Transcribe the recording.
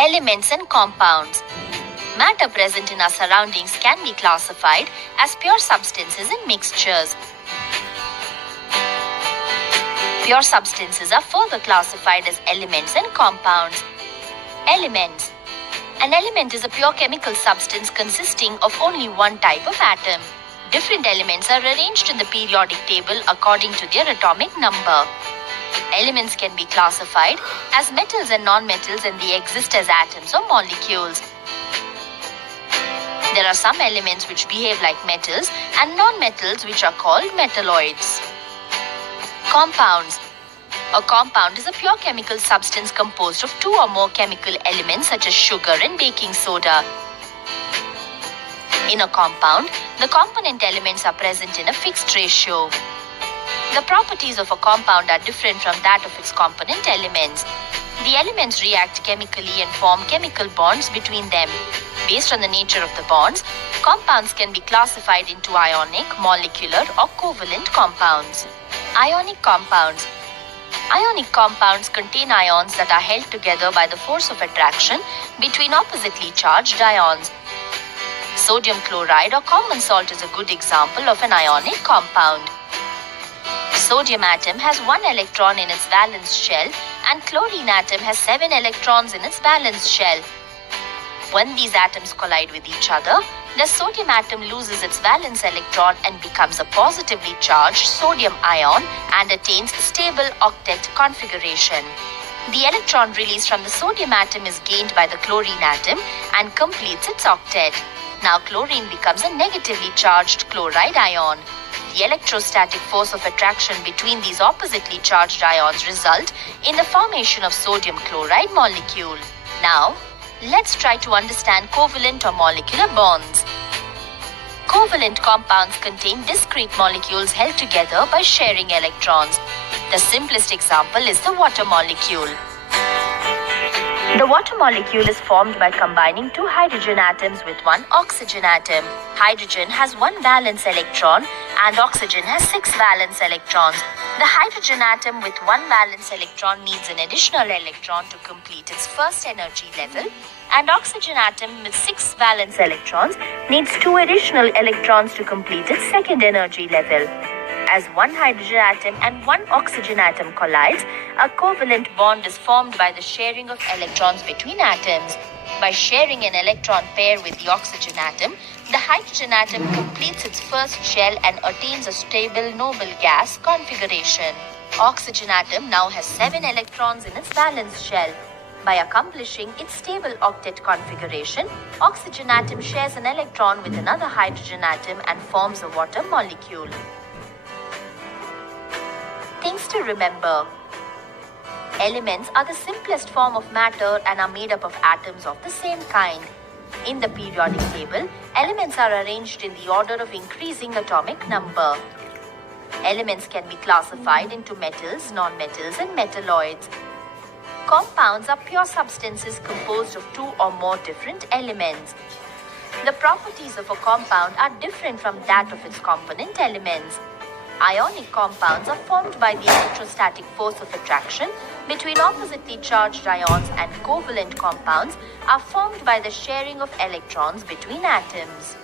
Elements and compounds. Matter present in our surroundings can be classified as pure substances and mixtures. Pure substances are further classified as elements and compounds. Elements. An element is a pure chemical substance consisting of only one type of atom. Different elements are arranged in the periodic table according to their atomic number. Elements can be classified as metals and non-metals, and they exist as atoms or molecules. There are some elements which behave like metals and non-metals which are called metalloids. Compounds. A compound is a pure chemical substance composed of two or more chemical elements such as sugar and baking soda. In a compound, the component elements are present in a fixed ratio. The properties of a compound are different from that of its component elements. The elements react chemically and form chemical bonds between them. Based on the nature of the bonds, compounds can be classified into ionic, molecular, or covalent compounds. Ionic compounds. Ionic compounds contain ions that are held together by the force of attraction between oppositely charged ions. Sodium chloride or common salt is a good example of an ionic compound. Sodium atom has 1 electron in its valence shell and chlorine atom has 7 electrons in its valence shell. When these atoms collide with each other, the sodium atom loses its valence electron and becomes a positively charged sodium ion and attains stable octet configuration. The electron released from the sodium atom is gained by the chlorine atom and completes its octet. Now chlorine becomes a negatively charged chloride ion. The electrostatic force of attraction between these oppositely charged ions result in the formation of sodium chloride molecule. Now, let's try to understand covalent or molecular bonds. Covalent compounds contain discrete molecules held together by sharing electrons. The simplest example is the water molecule. The water molecule is formed by combining two hydrogen atoms with one oxygen atom. Hydrogen has 1 valence electron and oxygen has 6 valence electrons. The hydrogen atom with 1 valence electron needs an additional electron to complete its first energy level, and oxygen atom with 6 valence electrons needs 2 additional electrons to complete its second energy level. As one hydrogen atom and one oxygen atom collides, a covalent bond is formed by the sharing of electrons between atoms. By sharing an electron pair with the oxygen atom, the hydrogen atom completes its first shell and attains a stable noble gas configuration. Oxygen atom now has 7 electrons in its valence shell. By accomplishing its stable octet configuration, oxygen atom shares an electron with another hydrogen atom and forms a water molecule. Things to remember. Elements are the simplest form of matter and are made up of atoms of the same kind. In the periodic table, elements are arranged in the order of increasing atomic number. Elements can be classified into metals, non-metals, and metalloids. Compounds are pure substances composed of two or more different elements. The properties of a compound are different from that of its component elements. Ionic compounds are formed by the electrostatic force of attraction between oppositely charged ions, and covalent compounds are formed by the sharing of electrons between atoms.